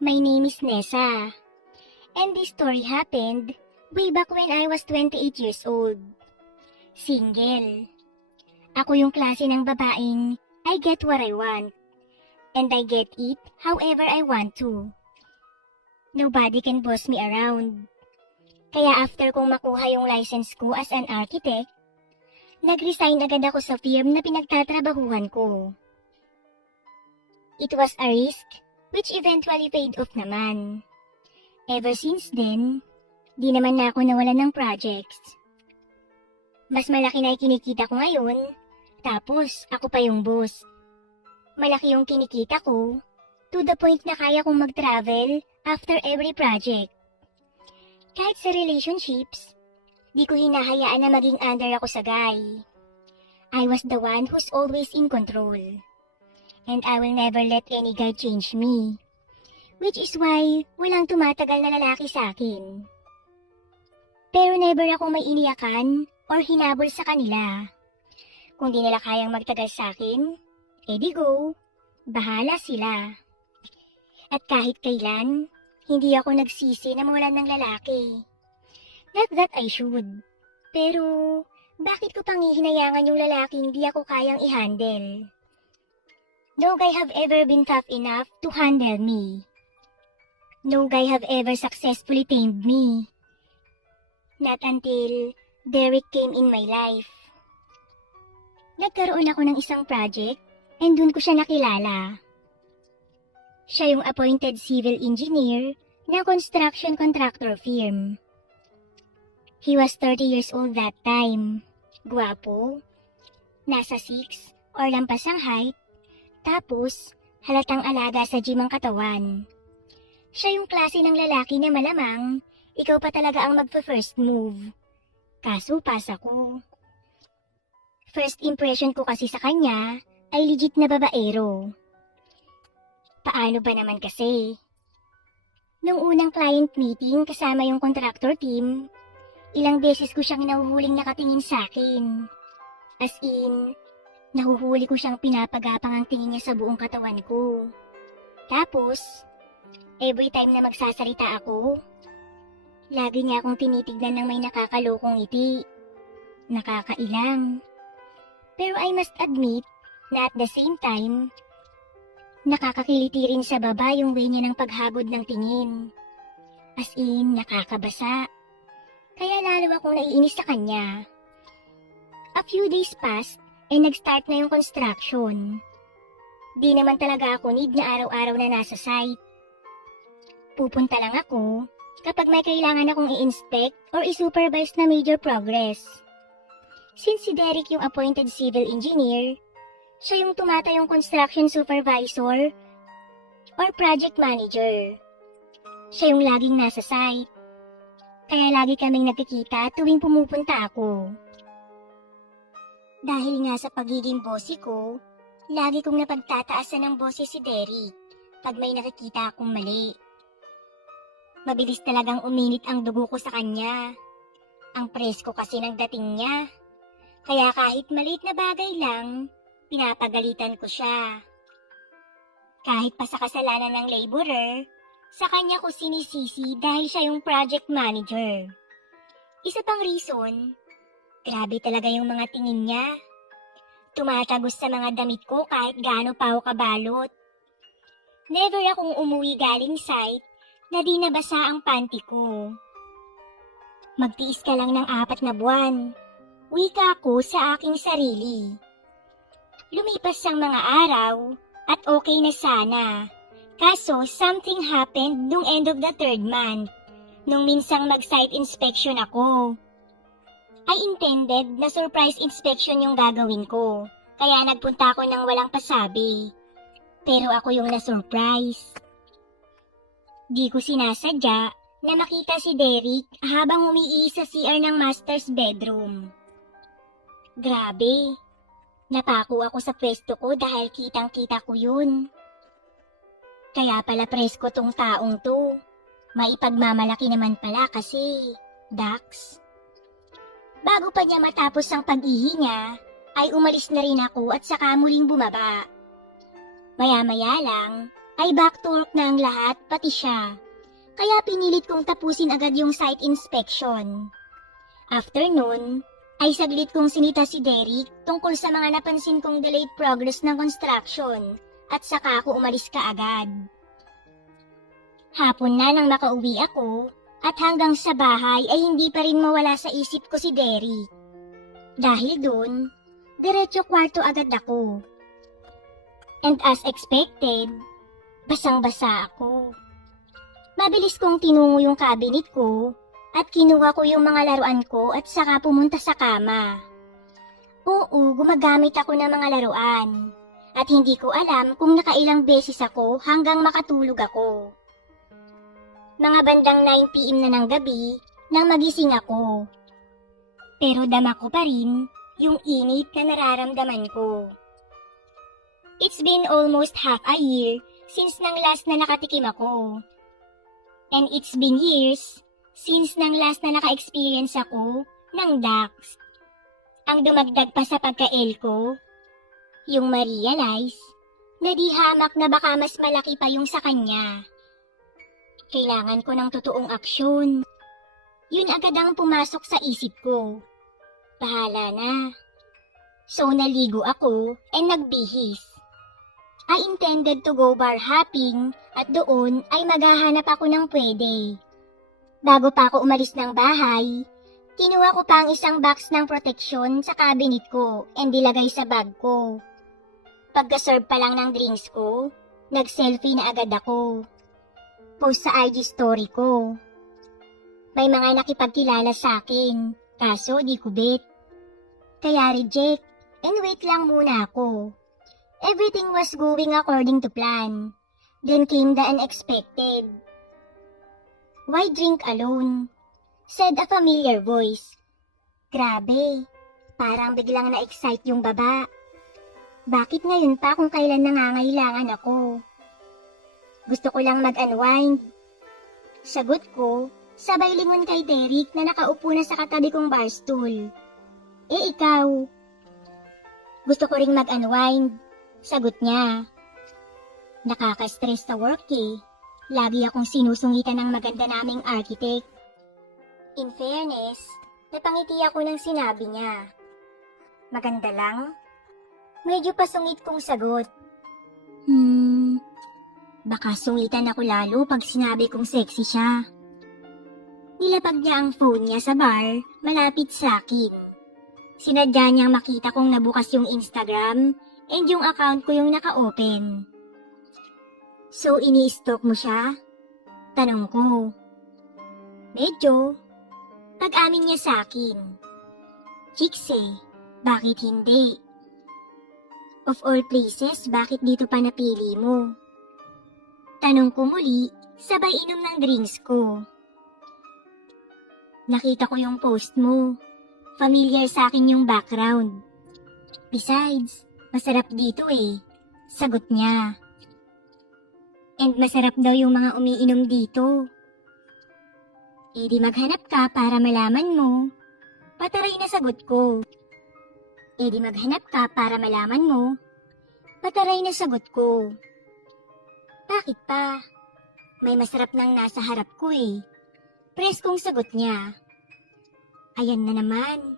My name is Nessa, and this story happened way back when I was 28 years old. Single. Ako yung klase ng babaeng I get what I want, and I get it however I want to. Nobody can boss me around. Kaya after kong makuha yung license ko as an architect, nag-resign agad ako sa firm na pinagtatrabahuhan ko. It was a risk which eventually paid off naman. Ever since then, di naman na ako nawalan ng projects. Mas malaki na kinikita ko ngayon, tapos ako pa yung boss. Malaki yung kinikita ko, to the point na kaya kong mag-travel after every project. Kahit sa relationships, di ko hinahayaan na maging under ako sa guy. I was the one who's always in control. And I will never let any guy change me. Which is why walang tumatagal na lalaki sa akin. Pero never ako may iniyakan or hinabol sa kanila. Kung di nila kayang magtagal sa akin, edi go, bahala sila. At kahit kailan, hindi ako nagsisi na mawalan ng lalaki. Not that I should. Pero, bakit ko pang hihinayangan yung lalaking hindi ako kayang i-handle? No guy have ever been tough enough to handle me. No guy have ever successfully tamed me. Not until Derek came in my life. Nagkaroon ako ng isang project and dun ko siya nakilala. Siya yung appointed civil engineer ng construction contractor firm. He was 30 years old that time. Guwapo, nasa 6 or lampas ang height, tapos halatang alaga sa gym ang katawan. Siya yung klase ng lalaki na malamang ikaw pa talaga ang magpa-first move. Kaso pas ako. First impression ko kasi sa kanya ay legit na babaero. Paano ba naman kasi? Nung unang client meeting kasama yung contractor team, ilang beses ko siyang nahuhuling nakatingin sa akin. As in, nahuhuli ko siyang pinapagapang ang tingin niya sa buong katawan ko. Tapos, every time na magsasalita ako, lagi niya akong tinitignan ng may nakakalokong ngiti. Nakakailang. Pero I must admit na at the same time, nakakakiliti rin sa baba yung way niya ng paghagod ng tingin. As in, nakakabasa. Kaya lalo akong naiinis sa kanya. A few days passed, nag-start na yung construction. Di naman talaga ako need na araw-araw na nasa site. Pupunta lang ako kapag may kailangan akong i-inspect or i-supervise na major progress. Since si Derek yung appointed civil engineer, siya yung tumatayong construction supervisor or project manager. Siya yung laging nasa site. Kaya lagi kaming nagkikita tuwing pumupunta ako. Dahil nga sa pagiging bossy ko, lagi kong napagtataasan ng boses si Derek pag may nakikita akong mali. Mabilis talagang uminit ang dugo ko sa kanya. Ang presko kasi ng dating niya. Kaya kahit maliit na bagay lang, pinapagalitan ko siya. Kahit pa sa kasalanan ng laborer, sa kanya ko sinisisi dahil siya yung project manager. Isa pang reason, grabe talaga yung mga tingin niya. Tumatagos sa mga damit ko kahit gaano pa ako kabalot. Never akong umuwi galing site na di nabasa ang panty ko. Magtiis ka lang ng 4 na buwan. Wika ko sa aking sarili. Lumipas ang mga araw at okay na sana. Kaso something happened nung end of the 3rd month. Nung minsang mag-site inspection ako. I intended na surprise inspection yung gagawin ko. Kaya nagpunta ako ng walang pasabi. Pero ako yung na-surprise. Di ko sinasadya na makita si Derek habang umiihi sa CR ng master's bedroom. Grabe. Napako ako sa pwesto ko dahil kitang-kita ko yun. Kaya pala presko tong taong to. Maipagmamalaki naman pala kasi, Dax. Bago pa niya matapos ang pag-ihi niya, ay umalis na rin ako at saka muling bumaba. Maya-maya lang ay back to work na ang lahat, pati siya. Kaya pinilit kong tapusin agad yung site inspection. After nun, ay saglit kong sinita si Derek tungkol sa mga napansin kong delayed progress ng construction at saka ako umalis kaagad. Hapon na nang makauwi ako at hanggang sa bahay ay hindi pa rin mawala sa isip ko si Derek. Dahil dun, diretso kwarto agad ako. And as expected, basang-basa ako. Mabilis kong tinungo yung cabinet ko at kinuha ko yung mga laruan ko at saka pumunta sa kama. Oo, gumagamit ako ng mga laruan at hindi ko alam kung nakailang beses ako hanggang makatulog ako. Mga bandang 9 PM na ng gabi nang magising ako. Pero dama ko pa rin yung init na nararamdaman ko. It's been almost half a year since nang last na nakatikim ako. And it's been years since nang last na naka-experience ako ng ducks. Ang dumagdag pa sa pagka-L ko, yung ma-realize na di hamak na baka mas malaki pa yung sa kanya. Kailangan ko ng totoong aksyon. Yun agad ang pumasok sa isip ko. Bahala na. So naligo ako and nagbihis. I intended to go bar hopping at doon ay maghahanap ako ng pwede. Bago pa ako umalis ng bahay, kinuha ko pa ang isang box ng proteksyon sa cabinet ko and dilagay sa bag ko. Pagka-serve pa lang ng drinks ko, nag-selfie na agad ako. Post sa IG story ko. May mga nakipagkilala sa akin, kaso di kubit. Kaya reject, and wait lang muna ako. Everything was going according to plan. Then came the unexpected. Why drink alone? Said a familiar voice. Grabe, parang biglang na-excite yung baba. Bakit ngayon pa kung kailan nangangailangan ako? Gusto ko lang mag-unwind. Sagot ko, sabay lingon kay Derek na nakaupo na sa katabi kong bar stool. Eh ikaw? Gusto ko ring mag-unwind. Sagot niya. Nakaka-stress sa work eh. Lagi akong sinusungitan ng maganda naming architect. In fairness, napangiti ako ng sinabi niya. Maganda lang? Medyo pasungit kong sagot. Baka sungitan ako lalo pag sinabi kong sexy siya. Nilapag niya ang phone niya sa bar, malapit sa akin. Sinadya niyang makita kong nabukas yung Instagram and yung account ko yung naka-open. So, ini-stalk mo siya? Tanong ko. Medyo. Pag-amin niya sa akin. Chicks eh, bakit hindi? Of all places, bakit dito pa napili mo? Tanong ko muli, sabay inom ng drinks ko. Nakita ko yung post mo. Familiar sa akin yung background. Besides, masarap dito eh. Sagot niya. And masarap daw yung mga umiinom dito. Eh di maghanap ka para malaman mo. Pataray na sagot ko. Eh di maghanap ka para malaman mo. Pataray na sagot ko. Bakit pa? May masarap nang nasa harap ko eh. Preskong sagot niya. Ayan na naman.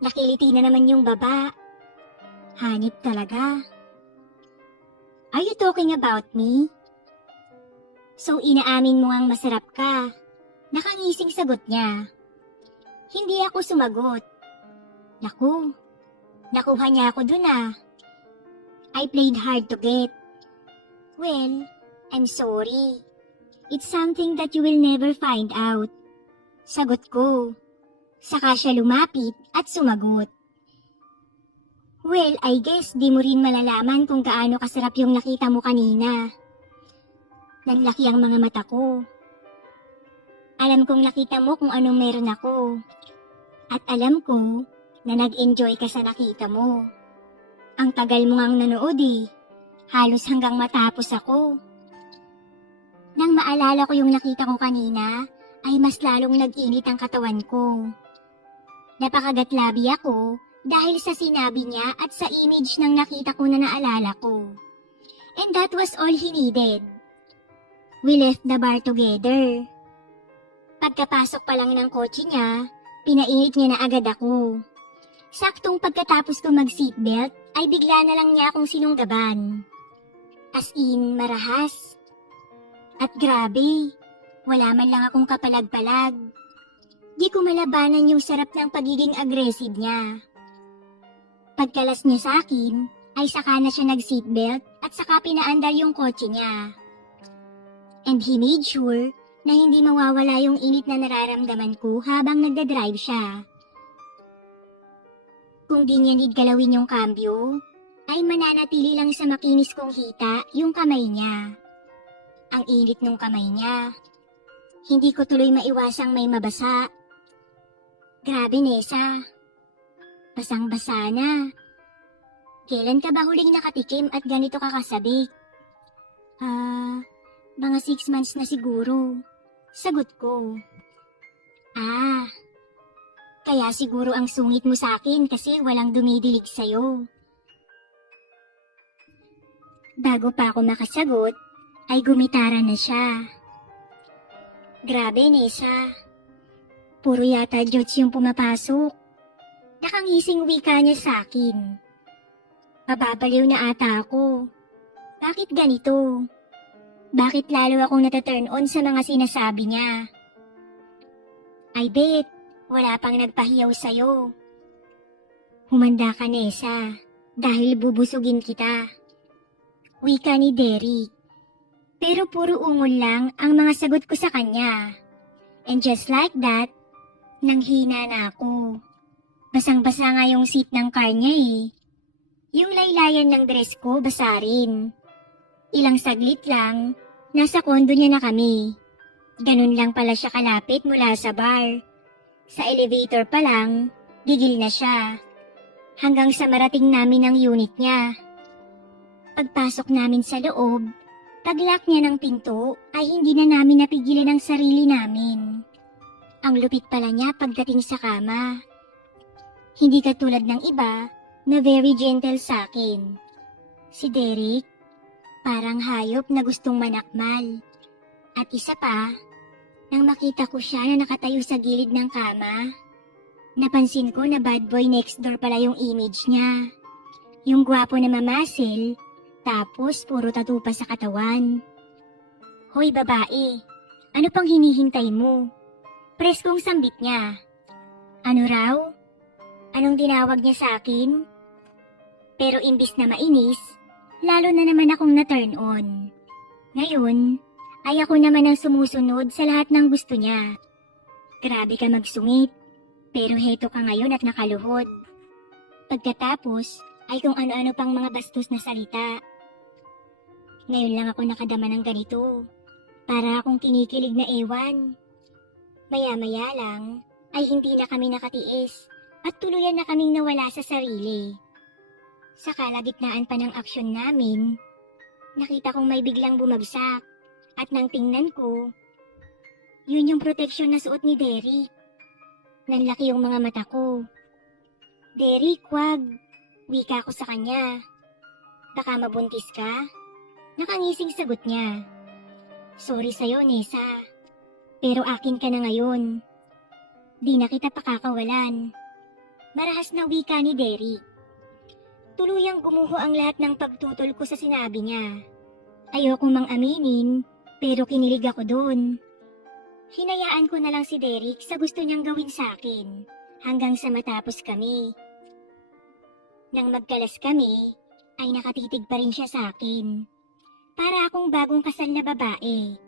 Nakiliti na naman yung baba. Hanip talaga. Are you talking about me? So inaamin mo ang masarap ka. Nakangising sagot niya. Hindi ako sumagot. Naku, nakuha niya ako dun ah. I played hard to get. Well, I'm sorry. It's something that you will never find out. Sagot ko. Saka siya lumapit at sumagot. Well, I guess di mo rin malalaman kung gaano kasarap yung nakita mo kanina. Nanlaki ang mga mata ko. Alam kong nakita mo kung anong meron ako. At alam ko na nag-enjoy ka sa nakita mo. Ang tagal mo ngang nanood eh. Halos hanggang matapos ako. Nang maalala ko yung nakita ko kanina, ay mas lalong nag-init ang katawan ko. Napakagatlabi ako dahil sa sinabi niya at sa image ng nakita ko na naalala ko. And that was all he needed. We left the bar together. Pagkapasok pa lang ng kotse niya, pinainit niya na agad ako. Saktong pagkatapos ko mag-seatbelt, ay bigla na lang niya akong sinunggaban. As in, marahas. At grabe, wala man lang akong kapalag-palag. Di ko malabanan yung sarap ng pagiging aggressive niya. Pagkalas niya sa akin, ay saka na siya nag-seatbelt at saka pinaandar yung kotse niya. And he made sure na hindi mawawala yung init na nararamdaman ko habang nagdadrive siya. Kung di niya need galawin yung cambio, ay mananatili lang sa makinis kong hita yung kamay niya. Ang init nung kamay niya. Hindi ko tuloy maiwasang may mabasa. Grabe, Nessa. Basang-basa na. Kailan ka ba huling nakatikim at ganito ka kasabik? Mga 6 months na siguro. Sagot ko. Kaya siguro ang sungit mo sa akin kasi walang dumidilig sa'yo. Bago pa ako makasagot, ay gumitara na siya. Grabe, Nessa. Puro yata jokes yung pumapasok. Nakangising wika niya sa akin. Mababaliw na ata ako. Bakit ganito? Bakit lalo akong nata-turn on sa mga sinasabi niya? I bet, wala pang nagpahiyaw sa'yo. Humanda ka, Nessa, dahil bubusugin kita. Wika ni Derek. Pero puro ungol lang ang mga sagot ko sa kanya. And just like that, nanghina na ako. Basang-basa nga yung seat ng car niya eh. Yung laylayan ng dress ko, basa rin. Ilang saglit lang, nasa kondo niya na kami. Ganun lang pala siya kalapit mula sa bar. Sa elevator pa lang, gigil na siya. Hanggang sa marating namin ang unit niya. Pagpasok namin sa loob, paglock niya ng pinto ay hindi na namin napigilan ang sarili namin. Ang lupit pala niya pagdating sa kama. Hindi katulad ng iba na very gentle sa akin. Si Derek, parang hayop na gustong manakmal. At isa pa, nang makita ko siya na nakatayo sa gilid ng kama, napansin ko na bad boy next door pala yung image niya. Yung gwapo na mamasil, tapos puro tattoo pa sa katawan. Hoy babae, ano pang hinihintay mo? Preskong sambit niya. Ano raw? Anong tinawag niya sa akin? Pero imbis na mainis, lalo na naman akong na-turn on. Ngayon, ay ako naman ang sumusunod sa lahat ng gusto niya. Grabe ka magsungit, pero heto ka ngayon at nakaluhod. Pagkatapos, ay kung ano-ano pang mga bastos na salita. Ngayon lang ako nakadama ng ganito, para akong kinikilig na ewan. Maya-maya lang, ay hindi na kami nakatiis at tuluyan na kaming nawala sa sarili. Sa kalagitnaan pa ng aksyon namin, nakita kong may biglang bumagsak at nang tingnan ko, yun yung proteksyon na suot ni Derek. Nanlaki yung mga mata ko. Derek, wag. Wika ko sa kanya. Baka mabuntis ka? Nakangising sagot niya. Sorry sa'yo, Nessa. Pero akin ka na ngayon. Di na kita pakakawalan. Marahas na wika ni Derek. Tuluyang gumuho ang lahat ng pagtutol ko sa sinabi niya. Ayokong mang aminin, pero kinilig ako doon. Hinayaan ko na lang si Derek sa gusto niyang gawin sa akin, hanggang sa matapos kami. Nang magkalas kami, ay nakatitig pa rin siya sa akin. Para akong bagong kasal na babae.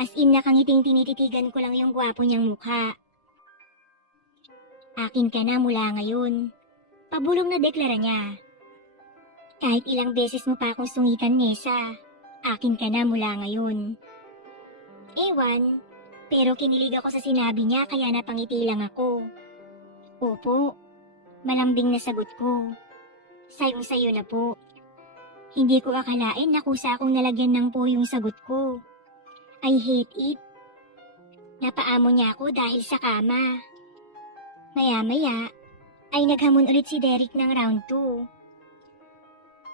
As in nakangiting tinititigan ko lang yung gwapo niyang mukha. Akin ka na mula ngayon. Pabulong na deklara niya. Kahit ilang beses mo pa akong sungitan, Nessa, akin ka na mula ngayon. Ewan, pero kinilig ako sa sinabi niya kaya napangiti lang ako. Opo, malambing na sagot ko. Sayong-sayo na po. Hindi ko akalain na kusa akong nalagyan ng po yung sagot ko. I hate it. Napaamo niya ako dahil sa kama. Maya-maya, ay naghamon ulit si Derek ng round 2.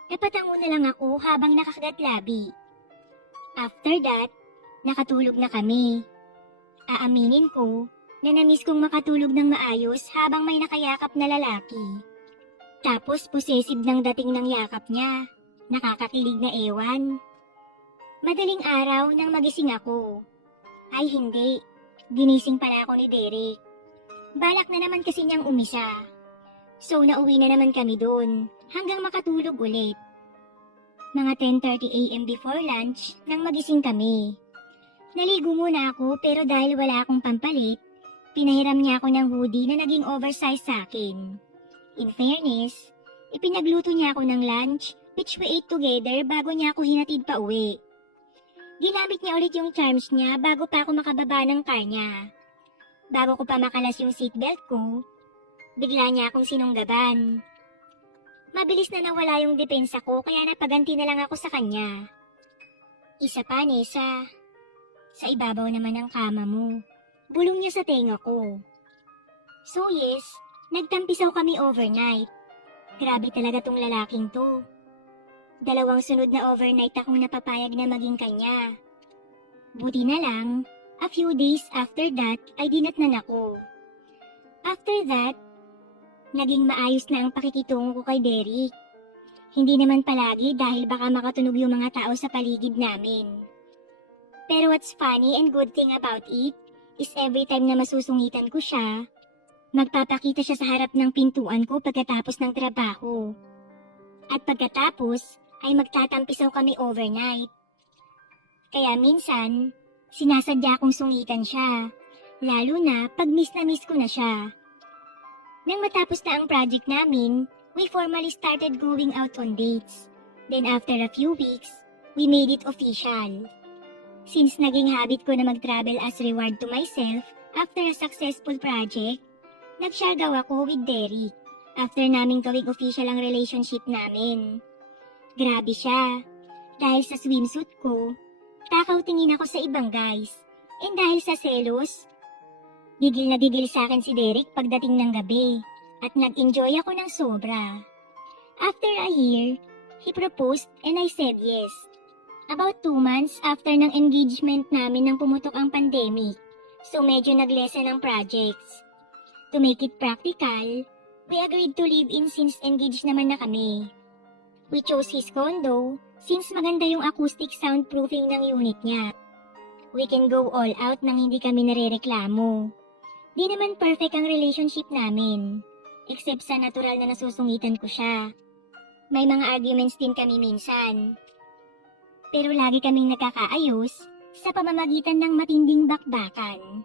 Napatango na lang ako habang nakakagatlabi. After that, nakatulog na kami. Aaminin ko na namiss kong makatulog ng maayos habang may nakayakap na lalaki. Tapos possessive ng dating ng yakap niya. Nakakakilig na ewan. Madaling araw nang magising ako. Ay hindi, ginising pala ako ni Derek. Balak na naman kasi niyang umisa. So nauwi na naman kami doon hanggang makatulog ulit. Mga 10:30 AM before lunch nang magising kami. Naligo muna ako pero dahil wala akong pampalit, pinahiram niya ako ng hoodie na naging oversize sa akin. In fairness, ipinagluto niya ako ng lunch which we ate together bago niya ako hinatid pa uwi. Ginamit niya ulit yung charms niya bago pa ako makababa ng car niya. Bago ko pa makalas yung seatbelt ko, bigla niya akong sinunggaban. Mabilis na nawala yung depensa ko kaya napaganti na lang ako sa kanya. Isa pa, Nessa. Sa ibabaw naman ng kama mo. Bulong niya sa tenga ko. So yes, nagtampisaw kami overnight. Grabe talaga tong lalaking to. 2 sunod na overnight akong napapayag na maging kanya. Buti na lang, a few days after that ay dinatnan ako. After that, naging maayos na ang pakikitungo ko kay Derek. Hindi naman palagi dahil baka makatunog yung mga tao sa paligid namin. Pero what's funny and good thing about it is every time na masusungitan ko siya, magpapakita siya sa harap ng pintuan ko pagkatapos ng trabaho. At pagkatapos ay magtatampisaw kami overnight. Kaya minsan, sinasadya kong sungitan siya, lalo na pag miss na miss ko na siya. Nang matapos na ang project namin, we formally started going out on dates. Then after a few weeks, we made it official. Since naging habit ko na mag-travel as reward to myself after a successful project, nag-siargaw ako with Derek after naming gawing official ang relationship namin. Grabe siya. Dahil sa swimsuit ko, takaw tingin ako sa ibang guys. And dahil sa selos, gigil na gigil sa akin si Derek pagdating ng gabi at nag-enjoy ako ng sobra. After a year, he proposed and I said yes. About 2 months after ng engagement namin nang pumutok ang pandemic, so medyo naglesen ang projects. To make it practical, we agreed to live in since engaged naman na kami. We chose his condo since maganda yung acoustic soundproofing ng unit niya. We can go all out nang hindi kami narereklamo. Di naman perfect ang relationship namin, except sa natural na nasusungitan ko siya. May mga arguments din kami minsan. Pero lagi kaming nagkakaayos sa pamamagitan ng matinding bakbakan.